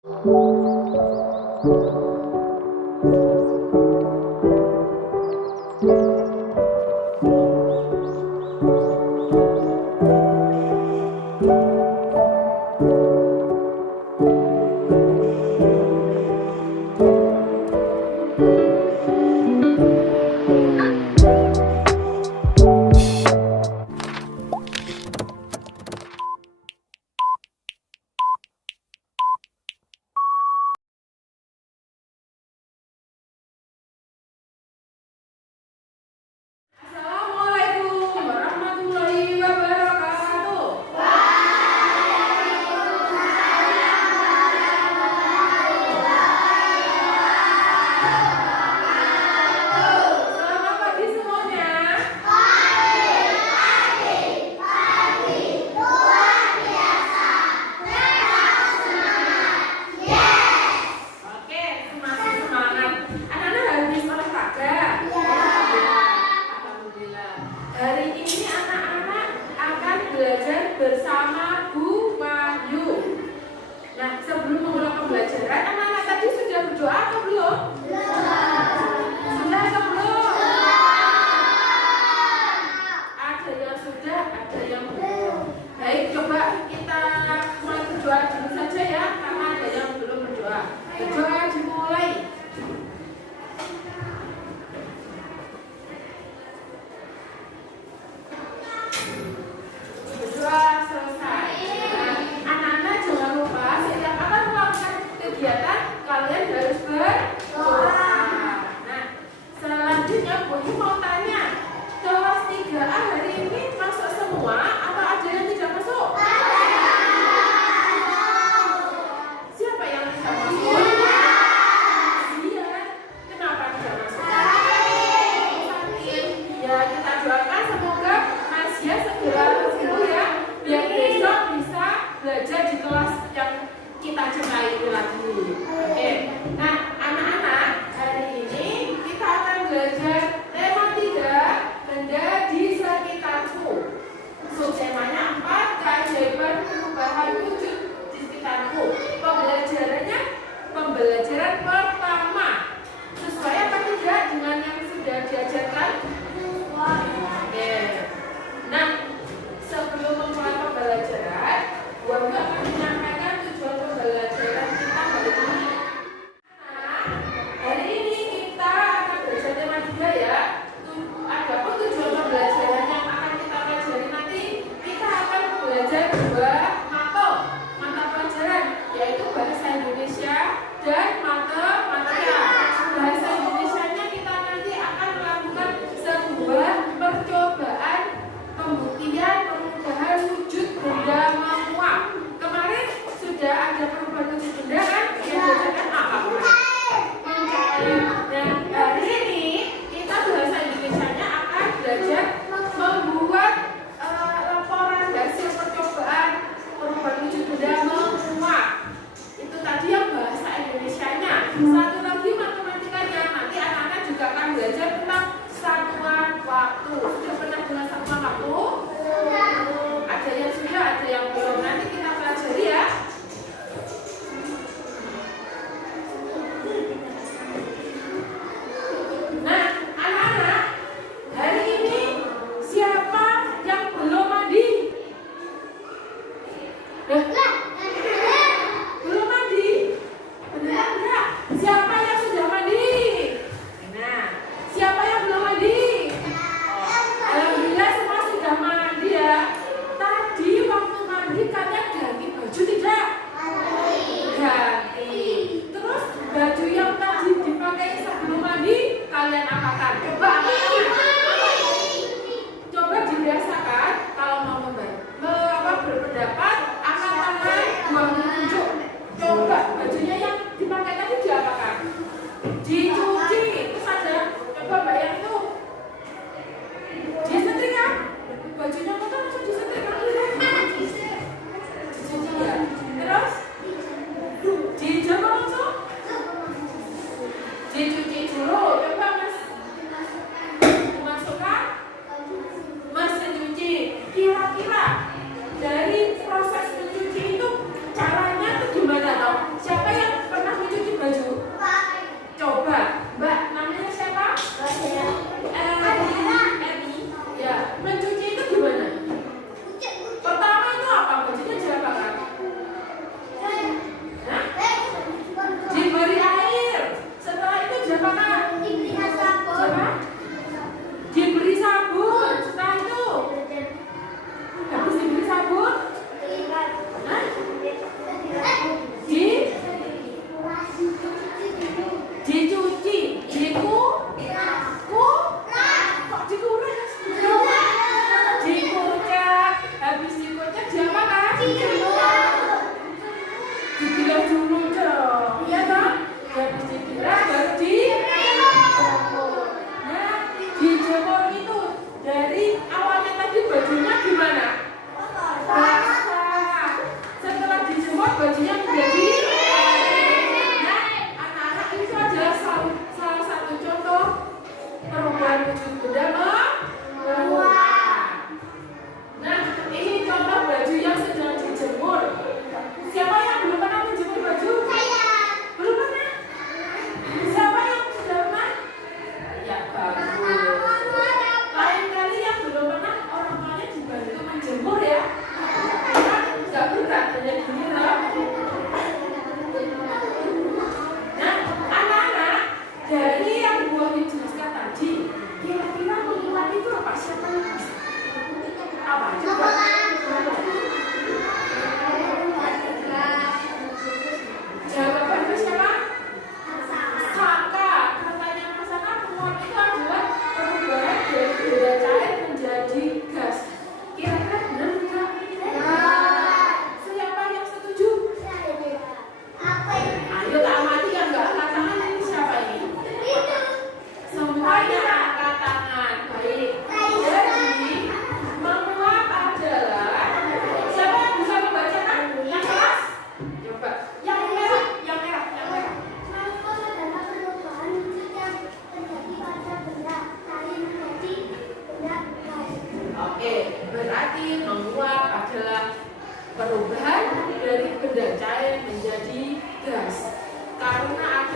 Assalamualaikum warahmatullahi wabarakatuh. Selamat pagi semuanya. Oke, masih semangat. Anak-anak habis olahraga. Alhamdulillah. Hari ini anak-anak akan belajar bersama Bu Wahyu. Nah, sebelum memulai pembelajaran, anak-anak tadi sudah berdoa atau belum? Sudah atau belum? Ada yang sudah, ada yang belum. Baik, coba kita mulai berdoa dulu saja ya, karena ada yang belum berdoa. Berdoa dimulai. Berdoa selesai. Nah, anak-anak jangan lupa setiap akan melakukan kegiatan kalian harus berdoa. Nah, selanjutnya Bu Ibu mau tanya, kelas 3A hari ini masuk semua atau ada yang tidak masuk? Siapa yang tidak masuk? Iya. Kenapa tidak masuk? Sakit. Ya, kita doakan semoga Mas Ya segera sembuh ya, biar besok bisa belajar di kelas yang kita cintai itu lagi. Oke. Nah, anak-anak, hari ini kita akan belajar tema 3, benda di sekitarku. Subtemanya 4, keajaiban perubahan wujud di sekitarku. Pembelajaran pertama. Sesuai apa tidak dengan yang sudah diajarkan? Oke. Nah, sebelum memulai pembelajaran, Bu Wahyu akan menyampaikan tujuan pembelajaran kita hari ini. Nah, hari ini kita akan belajar tema 3 ya. Adapun tujuan pembelajaran yang akan kita pelajari nanti, kita akan belajar 2 mata pelajaran, yaitu bahasa Indonesia dan matematika. Bahasa Indonesianya kita nanti akan melakukan sebuah percobaan pembuktian perubahan wujud benda menguap. Kemarin sudah ada perubahan wujud benda kan? Yang diajarkan apa? Dan hari ini kita bahasa Indonesianya akan belajar membuat laporan hasil percobaan perubahan wujud benda menguap. Itu tadi yang bahasa Indonesianya. Satu lagi matematikanya, nanti anak-anak juga akan belajar tentang satuan waktu. Sudah pernah dengar satuan waktu? Ada yang sudah, ada yang belum. Nanti kita pelajari ya. Nah, anak-anak, hari ini siapa yang belum mandi? Belum mandi? Benar enggak? Siapa yang sudah mandi? Nah, siapa yang belum mandi? Alhamdulillah semua sudah mandi ya. Tadi waktu mandi kalian ganti baju tidak? Ganti. Terus baju yang tadi dipakai sebelum mandi kalian apakan? Coba apakan? Coba dibiasakan kalau mau berpendapat angkat tangan, buang tunjuk. Coba bajunya yang dipakai tadi diapakan? Dicuci. Terus ada, coba bayang itu disetrika. Bajunya kotor langsung disetrika. Dicuci ya. Terus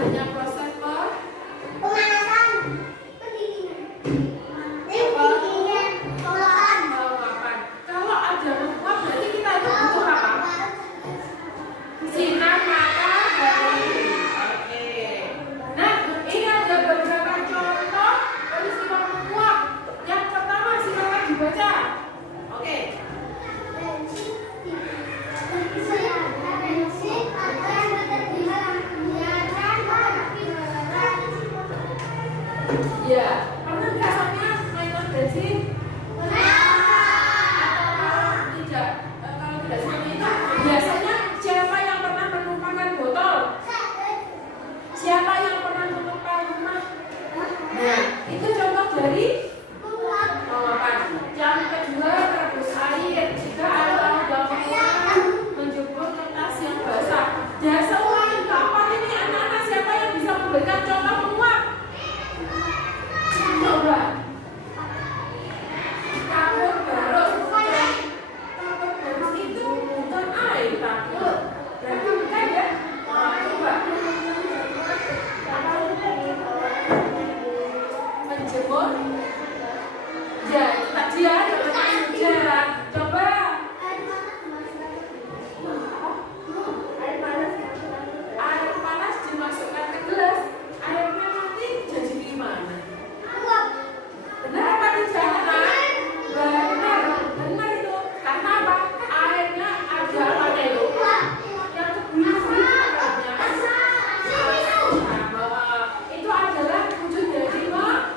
adanya proses pemanasan, pendinginan, pengolahan. Kalau ada menguap berarti kita itu butuh apa? Sinar matahari. Oke. Nah, ini ada beberapa contoh peristiwa menguap. Yang pertama silakan dibaca. Oke. Ya, pernah nggak sampai mainan bensin? Kalau tidak seperti itu, biasanya siapa yang pernah menumpahkan botol? Siapa yang pernah menumpah rumah? Nah, itu contoh dari penguapan. Yang kedua, rebus air. Jika air lalu dalam penguapan menjemur kertas yang basah. Dasar lain kapan ini anak-anak, siapa yang bisa memberikan contoh penguap? Coba. Kapur barus. Kapur barus itu bukan air, takut. Berarti bukan ya? Coba. Menjemur. Ya, itu tadi ya, jarak. Coba. Air panas dimasukkan ke gelas. Airnya nanti jadi gimana? Benar apa tidak? Benar itu. Karena apa? Airnya ada apa itu? Yang keburu-buru katanya. Itu adalah wujud dari menguap.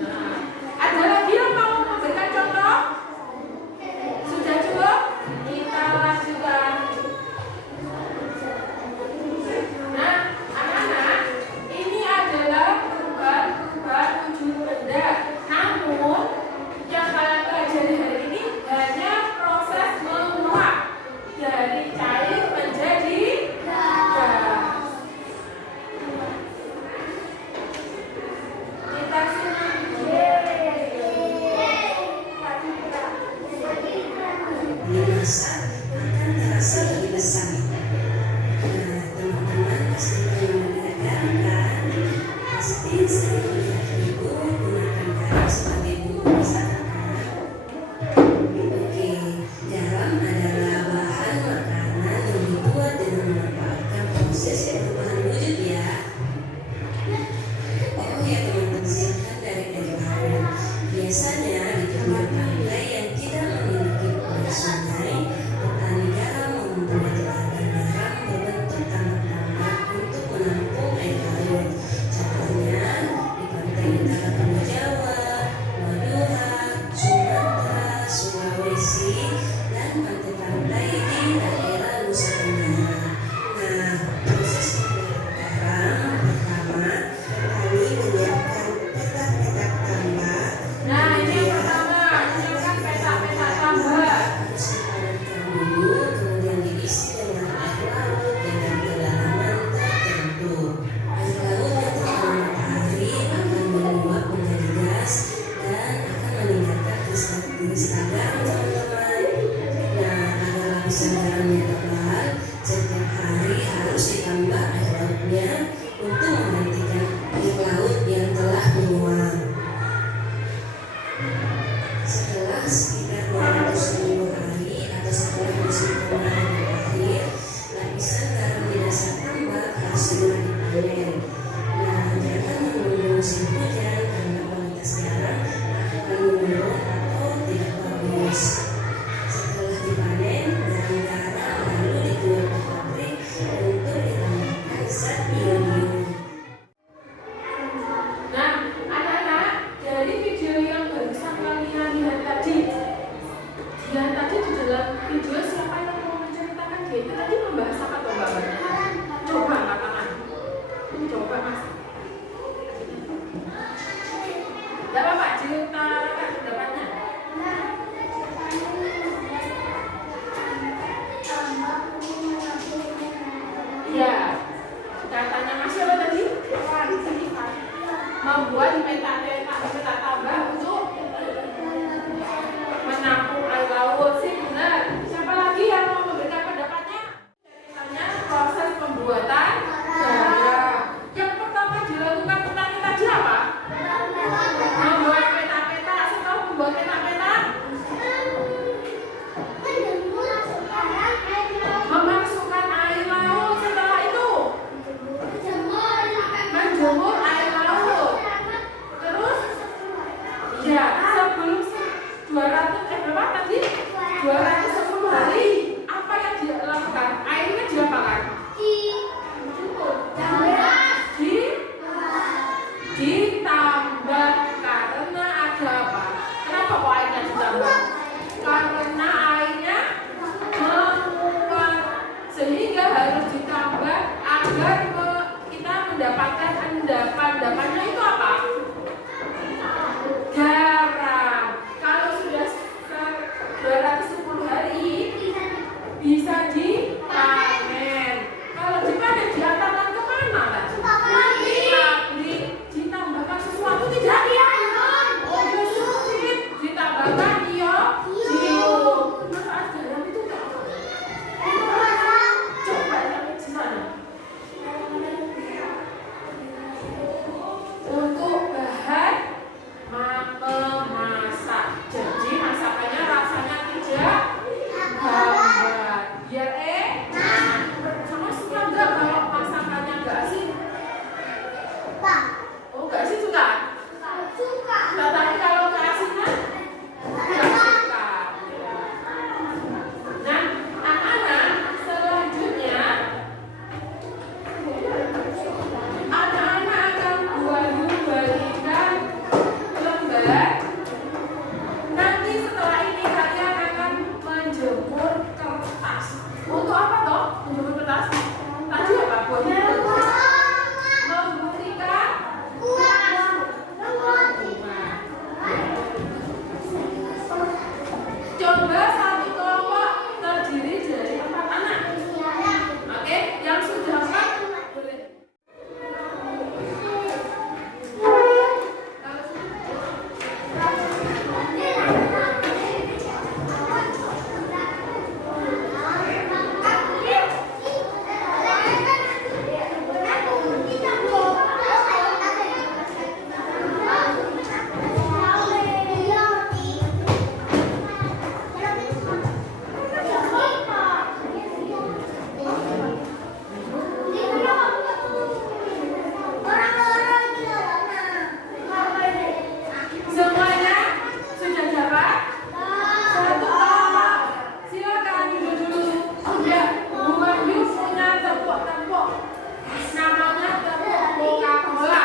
Nah, ada lagi yang mau memberikan contoh? Sudah cukup? Kita lanjutkan. Nah, anak-anak, ini adalah perubahan wujud benda. Namun, yang kalian pelajari hari ini hanya proses menguap dari cair menjadi gas. Kita simak. Dimasak akan terasa lebih besar. Nah, teman-teman pasti pernah mendengarkan pasti sering melihat ibu gunakan garam sebagai bumbu masakan. Oke, garam adalah bahan makanan yang dibuat dengan memanfaatkan proses perubahan wujud ya. Oh ya teman-teman, silakan dari garam. Biasanya di pinggir pantai yang tidak memiliki air sungai, petani garam membuat ladang garam berbentuk tambak-tambak untuk menampung air laut. Contohnya di pantai utara Pulau Jawa, Madura, Sumatera, Sulawesi, dan pantai-pantai di daerah Nusa Tenggara. Nah, proses pembuatan garam pertama, kami menyiapkan petak-petak tambak. Nah, ini yang pertama, silakan petak-petak tambah. Harus dipadatkan dulu, kemudian diisi dengan air laut dengan kedalaman tertentu. Air laut yang terkena matahari akan menguap menjadi gas dan akan meningkatkan kristal garam, teman-teman. Nah, agar lapisan garamnya tebal, setiap hari harus ditambah air lautnya untuk menggantikan air laut yang telah menguap. Setelah sekitar 200 hari atau setelah musim kemarau berakhir, lapisan garam di dasar tambak harus segera dipanen. Nah, jangan menunggu musim hujan karena kualitas garam akan menurun atau tidak bagus. Setelah dipanen, garam lalu dijual ke pabrik untuk ditambahkan zat ionium. Nah, anak-anak, dari video yang barusan kalian lihat tadi di dalam video siapa yang mau menceritakan dia itu tadi membahas apa tuh Mbak? Coba angkat tangan. Coba Mas. Tidak apa-apa, diutarakan pendapatnya. Iya, katanya Mas siapa tadi? Membuat petak tambah untuk menampung air laut sih benar. Siapa lagi yang mau memberikan pendapatnya? Ceritanya proses pembuatan garam. agar kita mendapatkan endapan-endapannya itu apa? Garam. Kalau sudah 210 hari bisa dipanen. Kalau dipanen diantarkan kemana tadi? Pabrik. Ditambahkan sesuatu tidak ya? Ditambahkan iodium. Manfaat garam itu apa? Coba lihat di sana. Untuk bahan memasak. Jadi masakannya rasanya tidak hambar. Biar sama suka enggak kalau masakannya enggak asin? Oh, enggak asin suka? Tapi kalau keasinan enggak suka. Nah, anak-anak selanjutnya anak-anak akan bagikan lembar. Nanti setelah ini kalian akan menjemur kertas. Untuk apa toh? Menjemur kertas? Tadi apa? Buat membuktikan coba satu kelompok terdiri dari 4 anak. Oke, yang sudah 4 boleh. Semuanya sudah dapat? Satu kelompok. Silakan duduk dulu. Ya, Bu Wahyu punya tepuk-tepuk. Namanya tepuk Coca-Cola.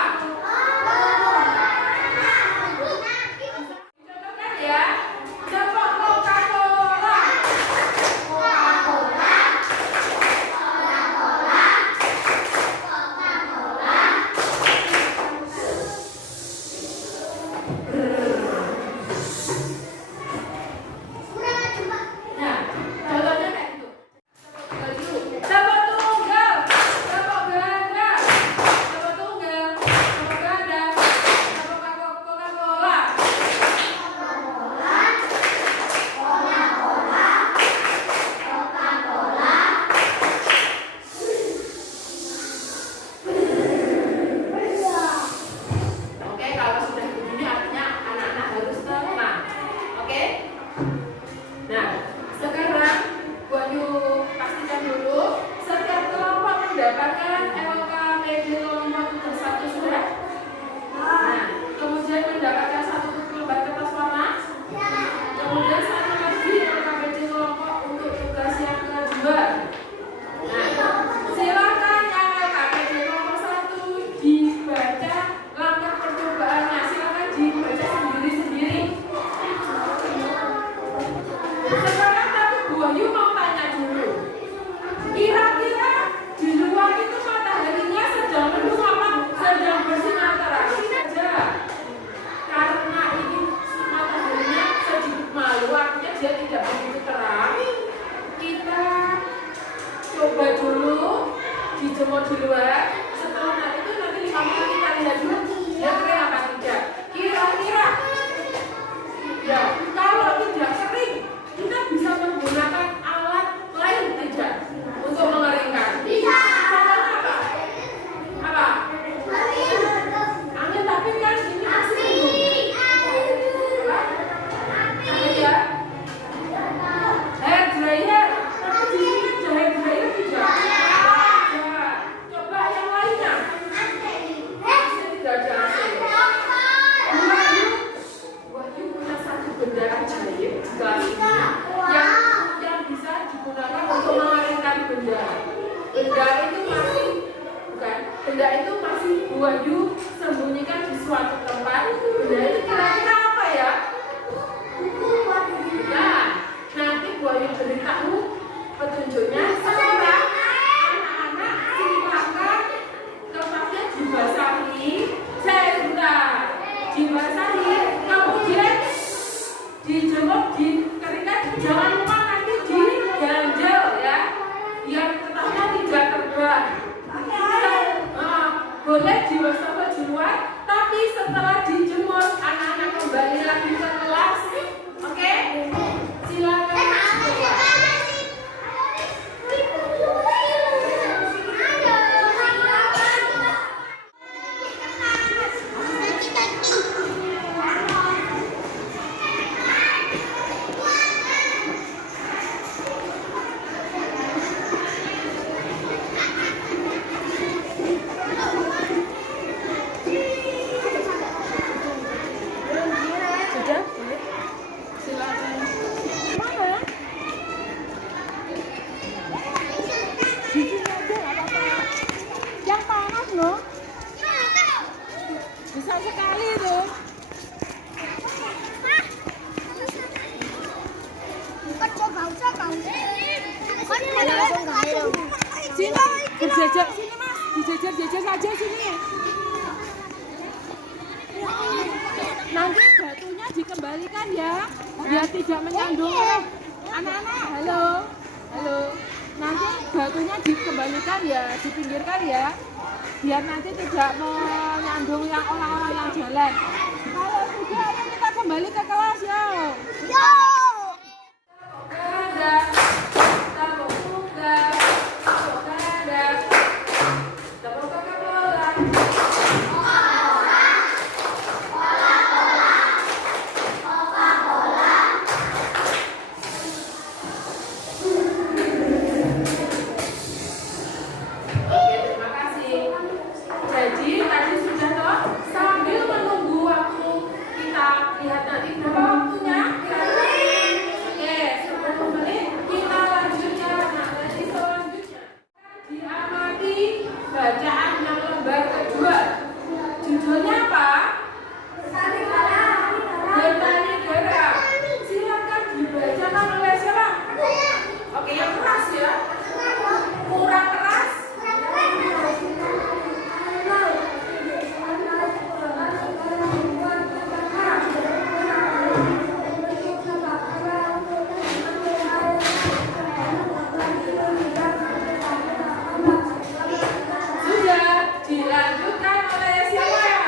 Contohkan ya. Tepuk Coca-Cola. Nah, contohnya kayak gitu. Tepuk tunggal, tepuk ganda, tepuk tunggal, tepuk ganda, tepuk Coca-Cola. Oke, kalau sudah begini artinya anak-anak harus tenang. Oke? Nah, sekarang Wahyu pastikan dulu setiap kelompok mendapatkan LKPD kelompok tugas 1 sudah. Nah, kemudian mendapatkan 1 lembar kertas warna. Kemudian 1 lagi LKPD kelompok untuk tugas yang kedua. Nah, silakan yang LKPD kelompok 1 dibaca langkah percobaannya. Silakan dibaca sendiri-sendiri. Sekarang tapi Bu Wahyu mau tanya dulu. Kira-kira di luar itu mataharinya sedang mendung apa sedang bersinar terang? Saja. Karena ini mataharinya sedikit malu, artinya dia tidak begitu terang. Kita coba dulu dijemur di luar. Setelah itu nanti 5 menit kita lihat dulu dia kering apa tidak. Kira-kira ya, kalau tidak kering, kita bisa menggunakan alat lain tidak untuk mengeringkan? Bisa. Contohnya apa? Apa? Angin, tapi kan ini masih apa? Apa ya? Hair dryer. Tapi di sini ada hair dryer tidak? Ada. Coba yang lainnya. Tidak ada AC. Wahyu punya 1 benda ajaib di kelas ini yang bisa digunakan untuk mengeringkan benda. Benda itu masih Wahyu sembunyikan di suatu tempat. Benda itu kira-kira apa ya? Nah, nanti Wahyu beritahu petunjuknya. Sekarang anak-anak silakan boleh di wastafel di luar, tapi setelah dijemur anak-anak kembali lagi ke kelas. Oke? Silakan. Sudah? Silakan. Mana? Di sini aja nggak apa-apa. Yang panas loh. Besar sekali itu. Sini, berjajar sini mas, dijajar-jajar saja sini. Nanti batunya dikembalikan ya, biar tidak menyandung. Anak-anak, halo, halo. Nanti batunya dikembalikan ya, dipinggirkan ya, biar nanti tidak menyandung yang orang-orang yang jalan. Kalau sudah, ayo kita kembali ke kelas ya. Terima kasih. Jadi tadi sudah toh, sambil menunggu waktu kita lihat nanti berapa waktunya. Oke, 10 menit kita lanjut ya. Nah, nanti selanjutnya diamati bacaan yang lembar kedua. Judulnya apa? Bertani garam. Silakan dibacakan oleh siapa? Oke, yang keras ya. Kurang keras. Sudah dilanjutkan oleh siapa ya?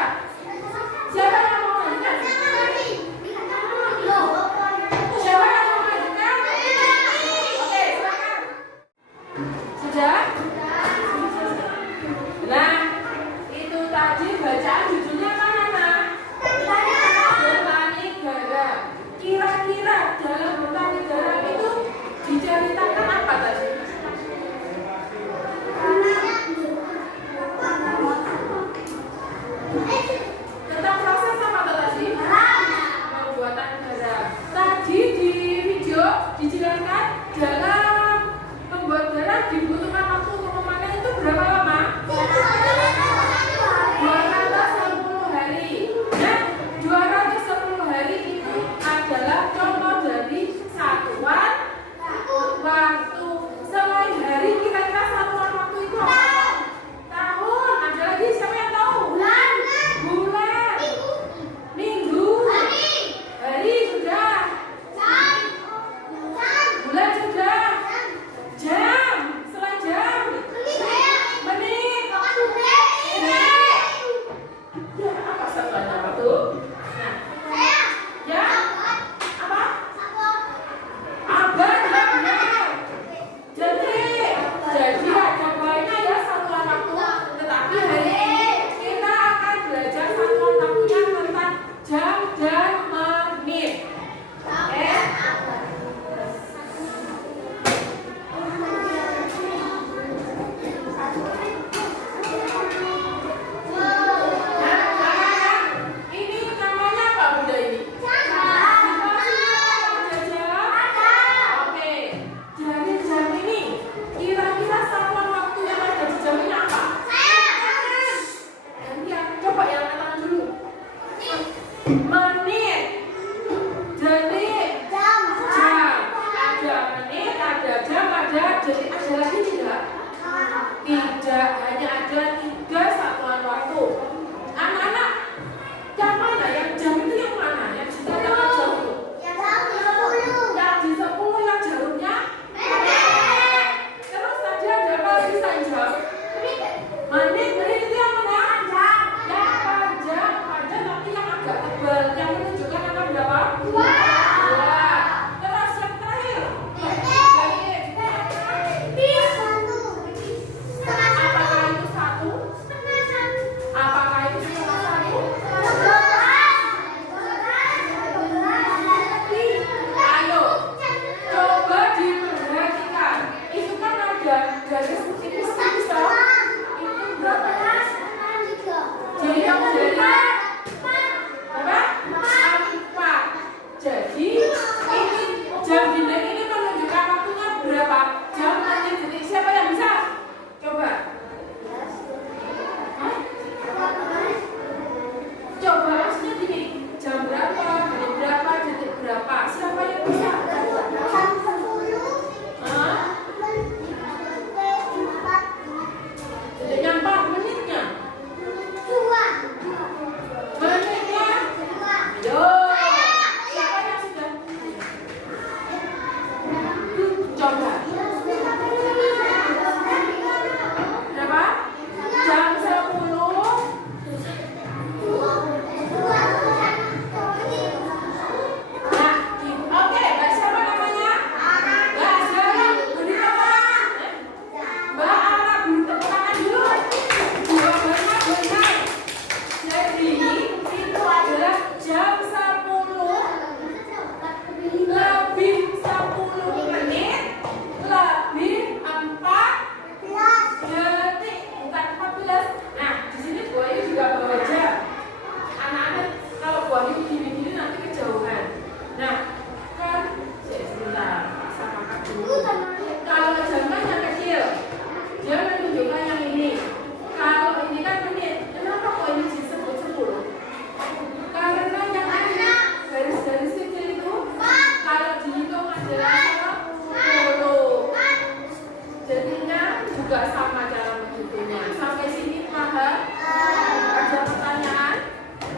Ada pertanyaan?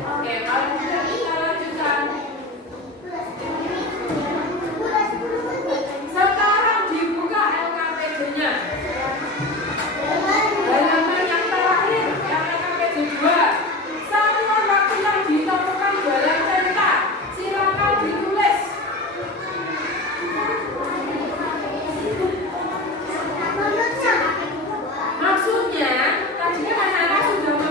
Oke, kalau tidak kita lanjutkan. Sekarang dibuka LKPD-nya. Halaman yang terakhir, yang LKPD 2. Satuan waktu yang ditemukan dalam cerita. Silakan ditulis. Maksudnya, tadi kan anak-anak sudah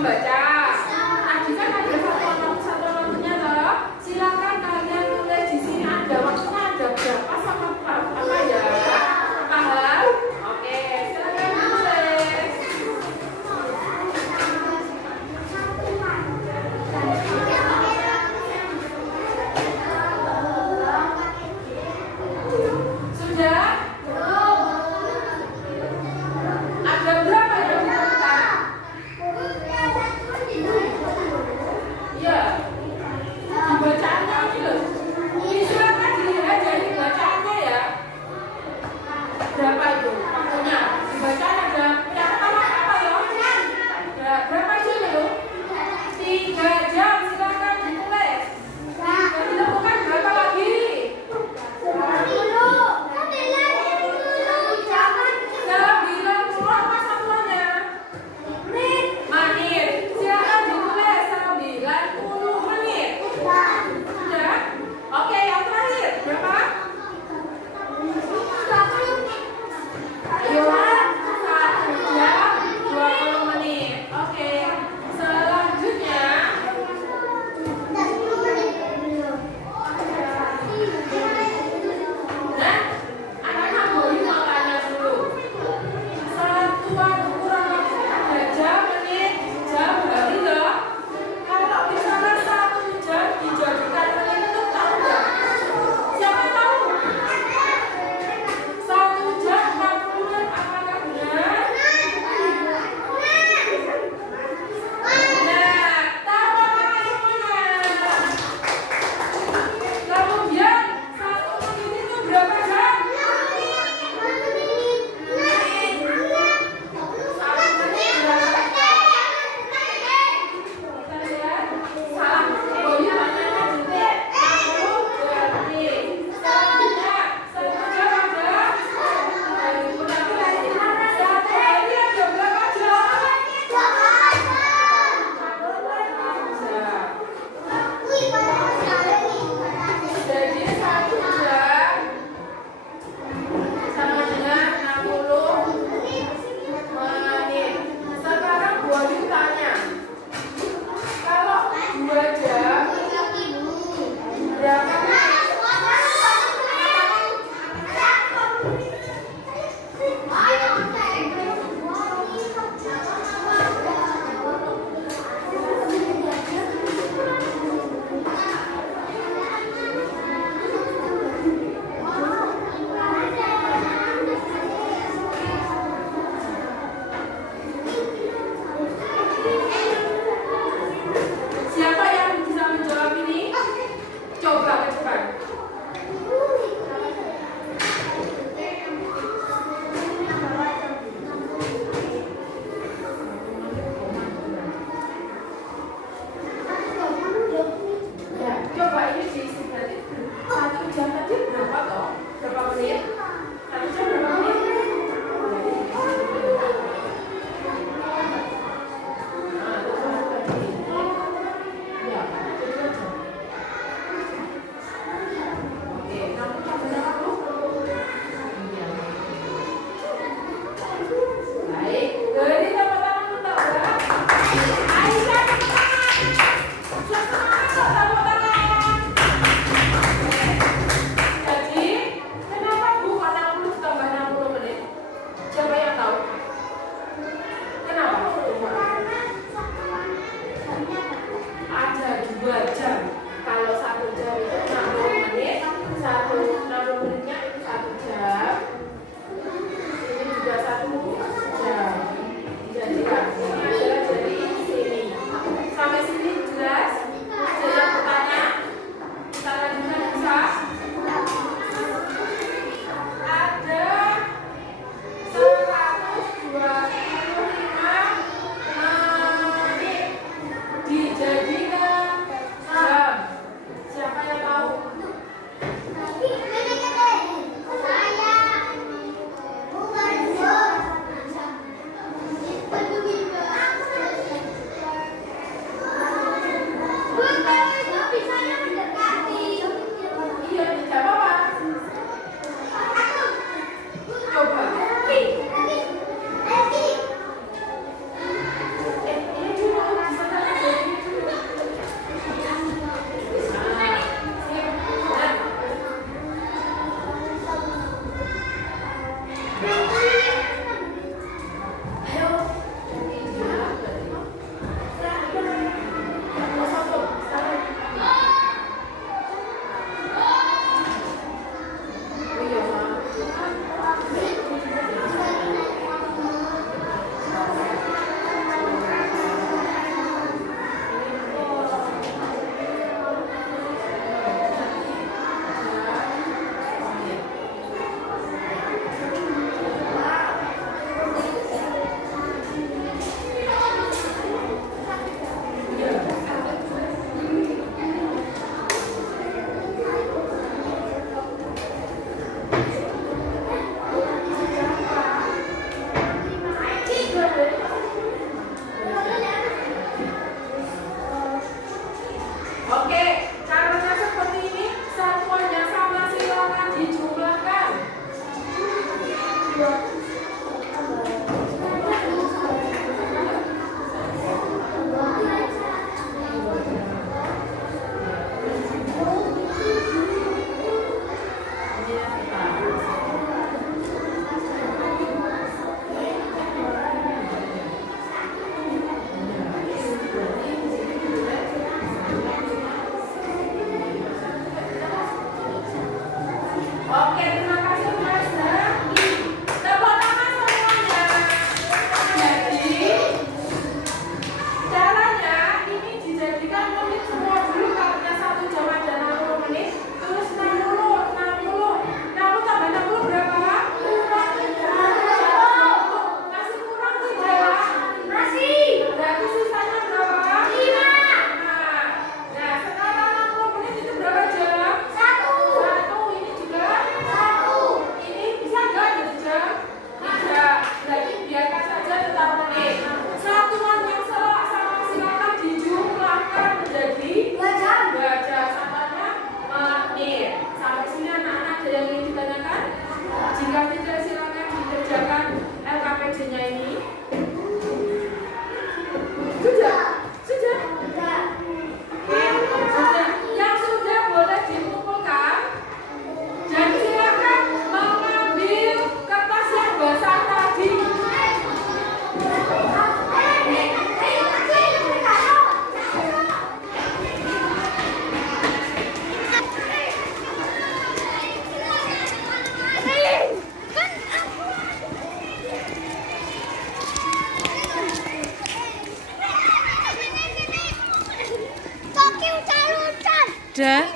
Ada?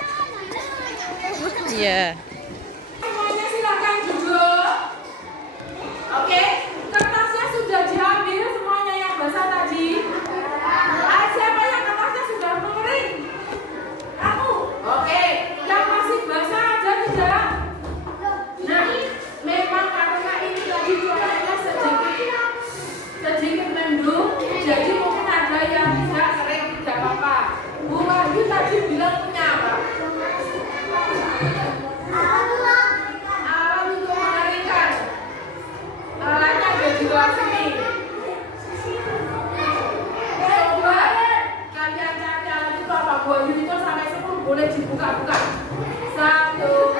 Iya. Semuanya silakan duduk. Oke, kertasnya sudah diambil semuanya yang basah tadi. Siapa yang kertasnya sudah mengering? Aku. Oke, yang masih basah ada tidak? Nah, memang karena ini tadi cuacanya sedikit mendung, jadi mungkin ada yang tidak kering, tidak apa-apa. Bu Wahyu tadi bilang punya apa? Alat untuk mengeringkan. Alatnya ada di luar sini. Coba kalian cari alat itu apa? Bu Wahyu itu sampai 10 boleh dibuka-buka. 1, 2,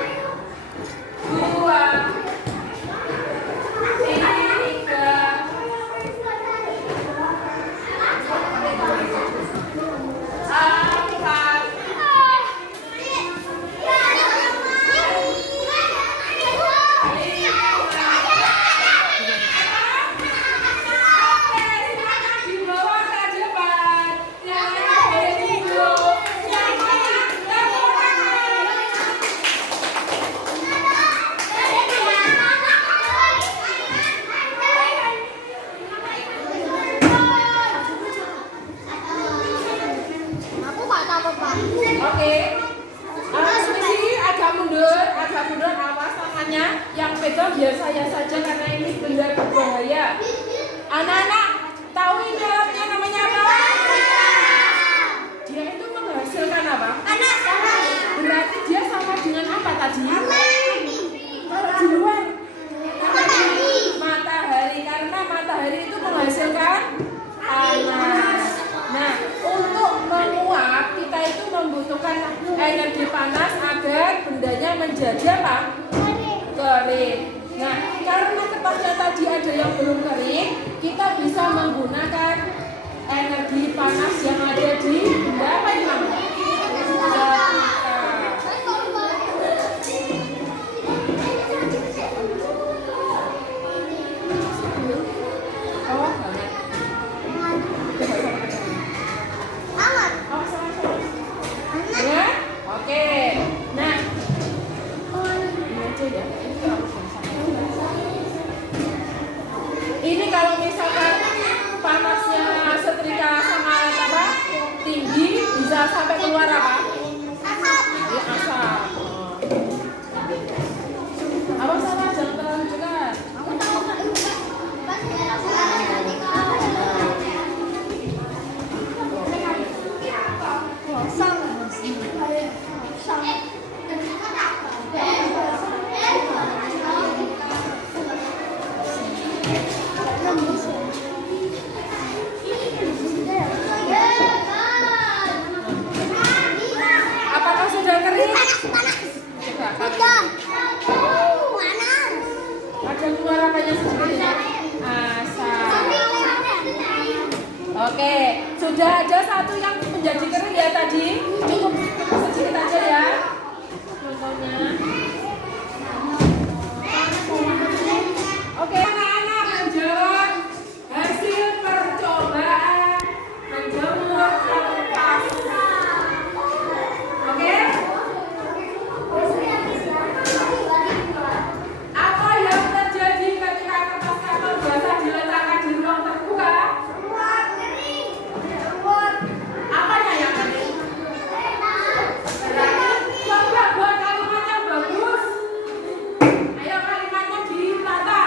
Oke, permisi agak mundur, awas tangannya. Yang pegang biar saya saja karena ini benda berbahaya. Anak-anak, tahu ini alatnya namanya apa? Dia itu menghasilkan apa? Berarti dia sama dengan apa tadi? Kalau di luar matahari, karena matahari itu menghasilkan panas. Nah, untuk menguap kita itu membutuhkan energi panas agar bendanya menjadi apa? Kering. Nah, karena kertasnya tadi ada yang belum kering, kita bisa menggunakan energi panas yang ada di benda apa ini namanya? Ya, oke. Nah, ini aja ya. Ini kalau misalkan panasnya setrika sama apa tinggi, bisa sampai keluar apa? Ya, asap. Apa salah jangan terlalu dekat. Apakah sudah kering? Coba ada keluar apanya sedikit? Asap. Oke, sudah ada satu yang menjadi kering ya tadi. Cukup sedikit aja ya. Contohnya. Oke, anak-anak menjawab hasil percobaan menjemur kertas. Oke? Apa yang terjadi ketika kertas karton basah diletakkan di ruang terbuka? Apanya yang kering? Coba buat kalimat yang bagus. Ayo kalimatnya ditata.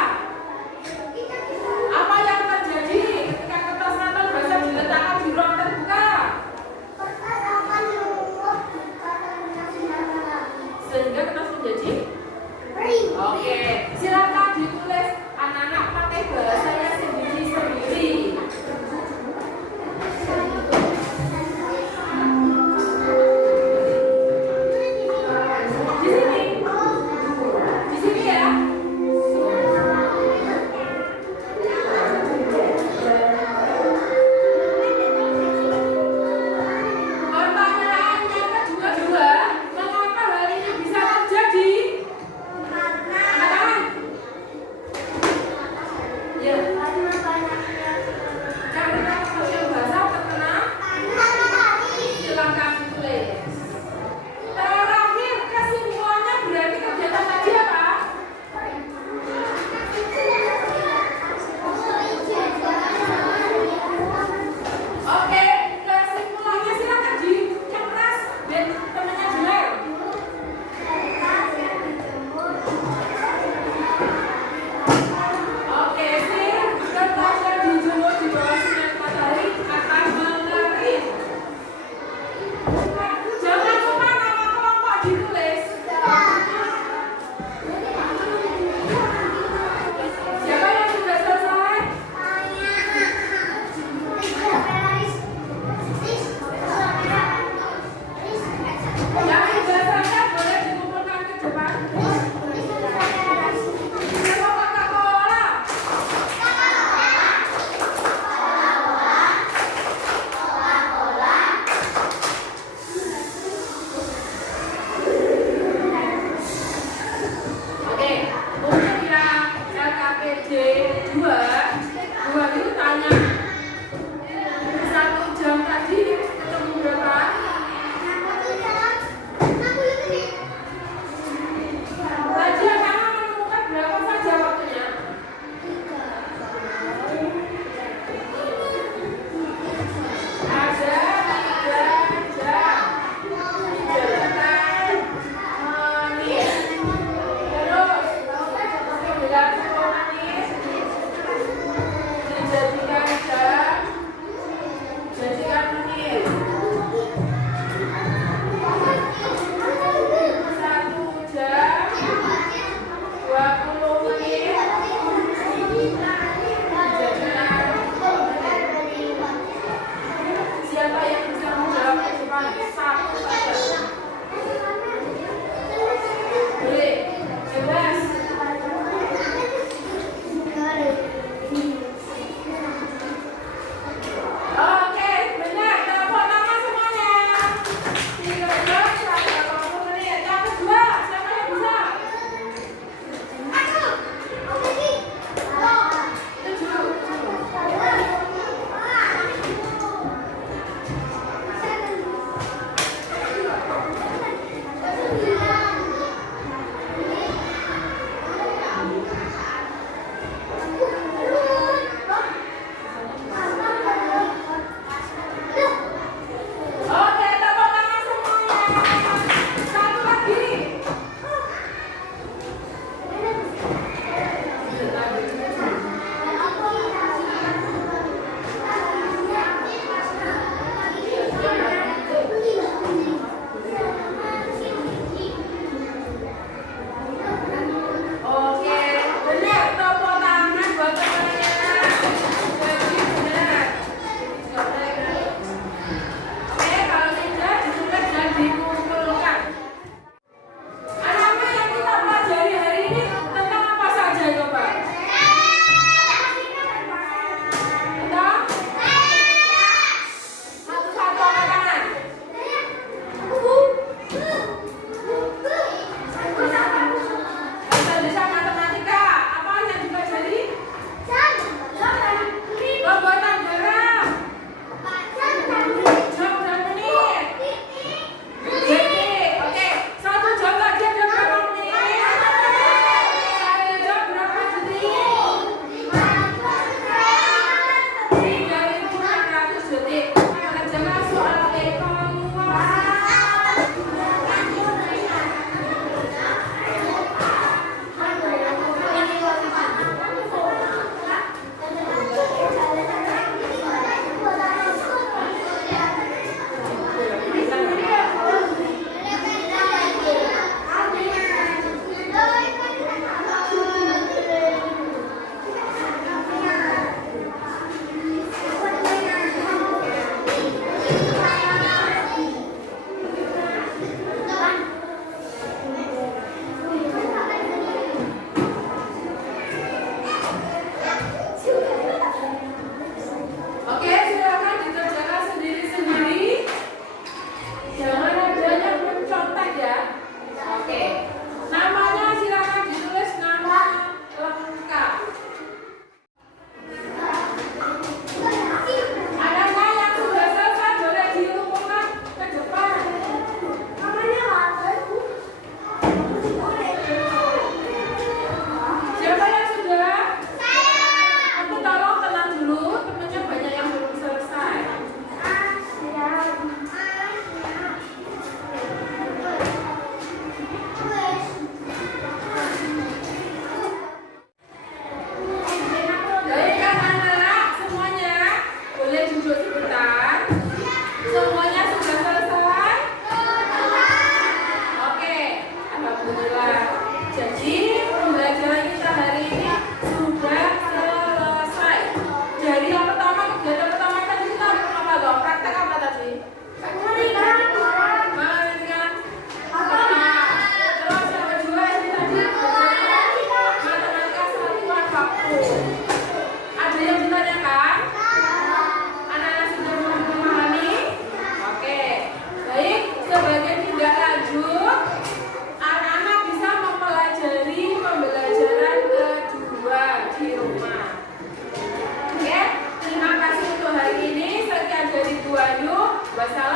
Wassalam.